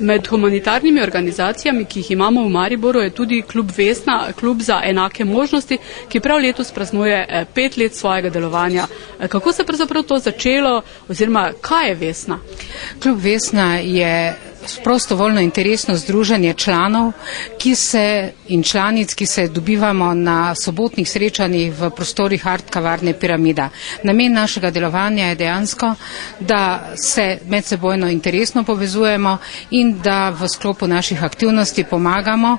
Med humanitarnimi organizacijami, ki jih imamo v Mariboru, je tudi klub Vesna, klub za enake možnosti, ki prav letos praznuje 5 let svojega delovanja. Kako se pravzaprav to začelo oziroma kaj je Vesna? Klub Vesna je prostovoljno interesno združenje članov in članic, ki se dobivamo na sobotnih srečanjih v prostorih Art kavarne Piramida. Namen našega delovanja je dejansko, da se medsebojno interesno povezujemo in da v sklopu naših aktivnosti pomagamo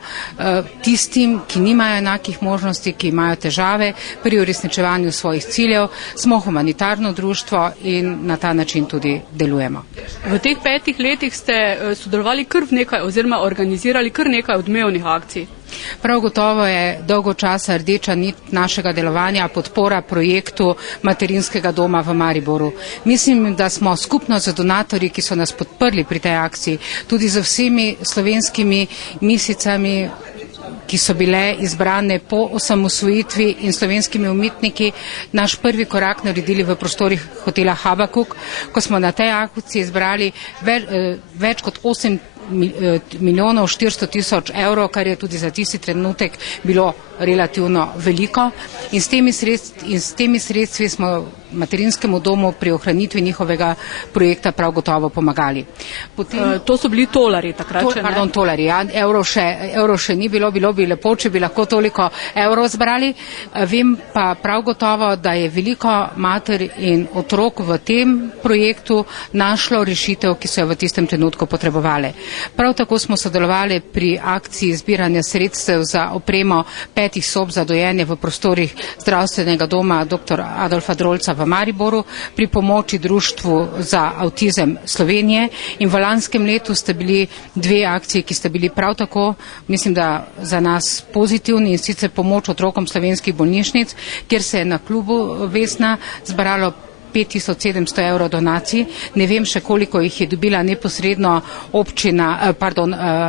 tistim, ki nimajo enakih možnosti, ki imajo težave pri uresničevanju svojih ciljev. Smo humanitarno društvo in na ta način tudi delujemo. V teh 5 letih ste sodelovali kar v nekaj oziroma organizirali kar nekaj odmevnih akcij. Prav gotovo je dolgo časa rdeča nit našega delovanja podpora projektu materinskega doma v Mariboru. Mislim, da smo skupno z donatorji, ki so nas podprli pri tej akciji, tudi z vsemi slovenskimi misicami, ki so bile izbrane po osamosvojitvi in slovenskimi umetniki, naš prvi korak naredili v prostorih hotela Habakuk, ko smo na tej akciji izbrali več kot 8 milijonov 400 tisoč evrov, kar je tudi za tisti trenutek bilo relativno veliko. In s temi sredstvi smo materinskemu domu pri ohranitvi njihovega projekta prav gotovo pomagali. To so bili tolari takrat, tolari, ja, evrov še ni bilo bi lepo, če bi lahko toliko evrov zbrali. Vem pa prav gotovo, da je veliko mater in otrok v tem projektu našlo rešitev, ki so jo v tistem trenutku potrebovali. Prav tako smo sodelovali pri akciji zbiranja sredstev za opremo 5 sob za dojenje v prostorih zdravstvenega doma dr. Adolfa Drolca v Mariboru, pri pomoči Društvu za avtizem Slovenije in v lanskem letu ste bili 2 akcije, ki ste bili prav tako, mislim, da za nas pozitivni, in sicer pomoč otrokom slovenskih bolnišnic, kjer se je na klubu Vesna zbralo 5700 evrov donacij. Ne vem še, koliko jih je dobila neposredno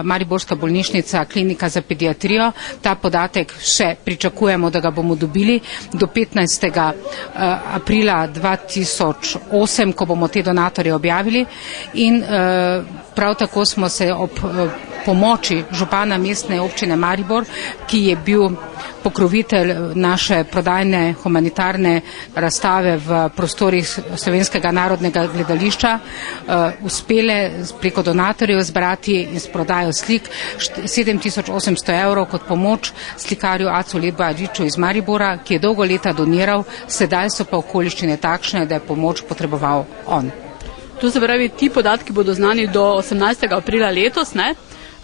Mariborska bolnišnica, klinika za pediatrijo. Ta podatek še pričakujemo, da ga bomo dobili do 15. aprila 2008, ko bomo te donatorje objavili. In prav tako smo se ob pomoči župana mestne občine Maribor, ki je bil pokrovitelj naše prodajne humanitarne razstave v prostorih Slovenskega narodnega gledališča, uspele preko donatorjev zbrati in s prodajo slik 7800 evrov kot pomoč slikarju Acu Ledbariču iz Maribora, ki je dolgo leta doniral, sedaj so pa okoliščine takšne, da je pomoč potreboval on. To se pravi, ti podatki bodo znani do 18. aprila letos, ne?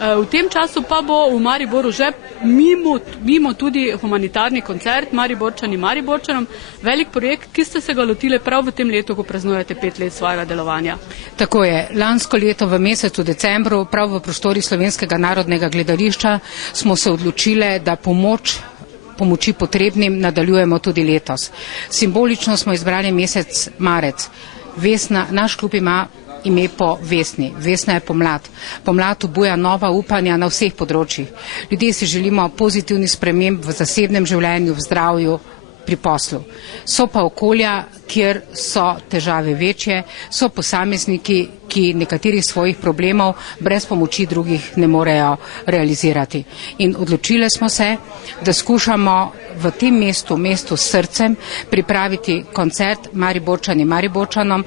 V tem času pa bo v Mariboru že mimo tudi humanitarni koncert Mariborčani Mariborčanom, velik projekt, ki ste se ga lotili prav v tem letu, ko praznujete 5 let svojega delovanja. Tako je. Lansko leto v mesecu decembru, prav v prostori Slovenskega narodnega gledališča, smo se odločili, da pomoči potrebnim nadaljujemo tudi letos. Simbolično smo izbrali mesec marec. Vesna, naš klub ima ime po Vesni. Vesna je pomlad. Pomlad obuja nova upanja na vseh področjih. Ljudje si želimo pozitivnih sprememb v zasebnem življenju, v zdravju, pri poslu. So pa okolja, kjer so težave večje, so posamezniki, ki nekaterih svojih problemov brez pomoči drugih ne morejo realizirati. In odločili smo se, da skušamo v tem mestu s srcem pripraviti koncert Mariborčani Mariborčanom,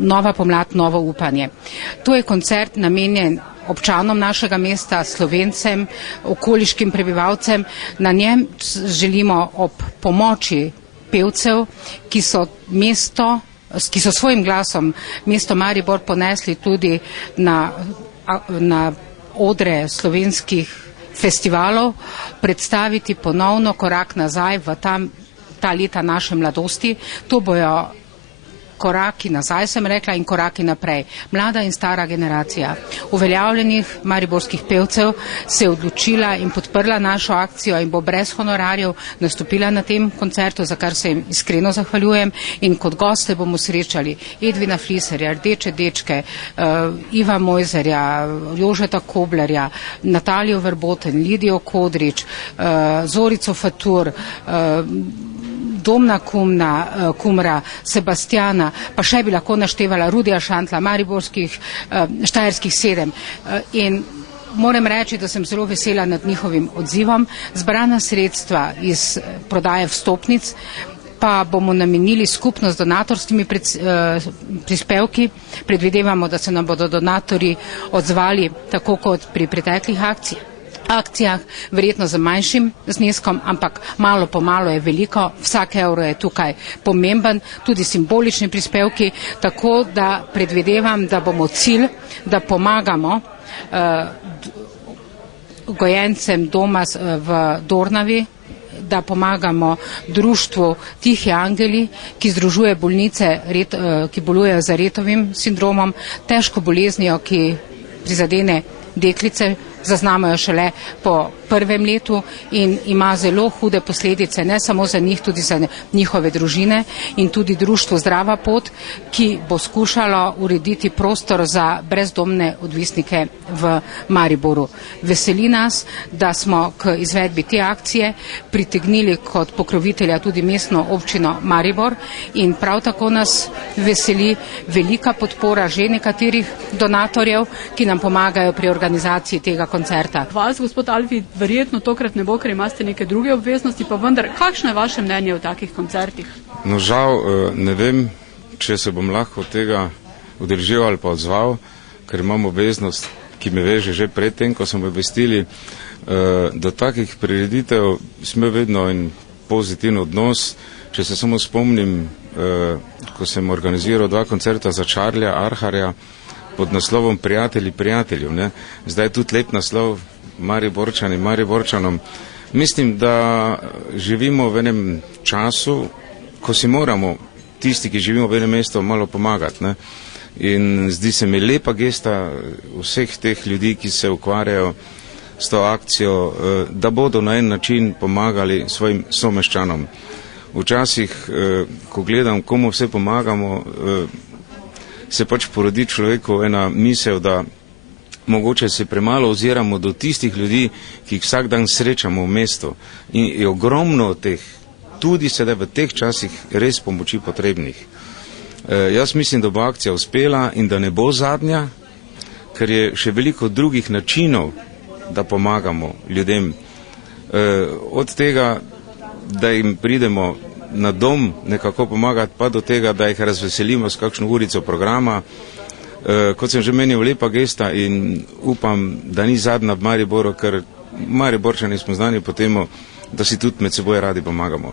nova pomlad, novo upanje. To je koncert namenjen občanom našega mesta, Slovencem, okoliškim prebivalcem. Na njem želimo ob pomoči pevcev, ki so svojim glasom mesto Maribor ponesli tudi na odre slovenskih festivalov, predstaviti ponovno korak nazaj v ta leta naše mladosti. To bojo koraki nazaj, sem rekla, in koraki naprej. Mlada in stara generacija uveljavljenih mariborskih pevcev se je odločila in podprla našo akcijo in bo brez honorarjev nastopila na tem koncertu, za kar se jim iskreno zahvaljujem. In kot goste bomo srečali Edvina Fliserja, Rdeče dečke, Iva Mojzerja, Jožeta Koblerja, Natalijo Verboten, Lidijo Kodrič, Zorico Fatur, Domna Kumra, Sebastiana, pa še bi lahko naštevala Rudija Šantla, mariborskih, štajerskih 7. In moram reči, da sem zelo vesela nad njihovim odzivom. Zbrana sredstva iz prodaje vstopnic pa bomo namenili skupno z donatorskimi prispevki. Predvidevamo, da se nam bodo donatorji odzvali tako kot pri preteklih akcijah, verjetno z manjšim zneskom, ampak malo po malo je veliko, vsak evro je tukaj pomemben, tudi simbolični prispevki, tako da predvidevam, da bomo cilj, da pomagamo gojencem doma v Dornavi, da pomagamo društvu Tihi angeli, ki združuje bolnice, ki bolujejo za Rettovim sindromom, težko boleznijo, ki prizadene deklice, zaznamajo šele po 1. letu in ima zelo hude posledice, ne samo za njih, tudi za njihove družine, in tudi društvo Zdrava pot, ki bo skušalo urediti prostor za brezdomne odvisnike v Mariboru. Veseli nas, da smo k izvedbi te akcije pritegnili kot pokrovitelja tudi mestno občino Maribor, in prav tako nas veseli velika podpora že nekaterih donatorjev, ki nam pomagajo pri organizaciji tega koncerta. Vas, gospod Alfi, verjetno tokrat ne bo, ker imate neke druge obveznosti, pa vendar, kakšno je vaše mnenje o takih koncertih? No, žal ne vem, če se bom lahko tega udeležil ali pa odzval, ker imam obveznost, ki me veže že predtem, ko smo obvestili. Do takih prireditev smo vedno in pozitiven odnos. Če se samo spomnim, ko sem organiziral 2 koncerta za Charlija Arharja pod naslovom Prijatelji prijateljev, ne? Zdaj je tudi lep naslov Mariborčani Mariborčanom. Mislim, da živimo v enem času, ko si moramo tisti, ki živimo v enem mestu, malo pomagati, ne? In zdi se mi lepa gesta vseh teh ljudi, ki se ukvarjajo s to akcijo, da bodo na en način pomagali svojim someščanom. Včasih, ko gledam, komu vse pomagamo, se pač porodi človeku ena misel, da mogoče se premalo oziramo do tistih ljudi, ki jih vsak dan srečamo v mestu. In je ogromno teh, tudi sedaj v teh časih, res pomoči potrebnih. Jaz mislim, da bo akcija uspela in da ne bo zadnja, ker je še veliko drugih načinov, da pomagamo ljudem. Od tega, da jim pridemo na dom nekako pomagati, pa do tega, da jih razveselimo s kakšno urico programa. Kot sem že menil, lepa gesta in upam, da ni zadnja v Mariboru, ker Mariborčani smo znani po temu, da si tudi med seboj radi pomagamo.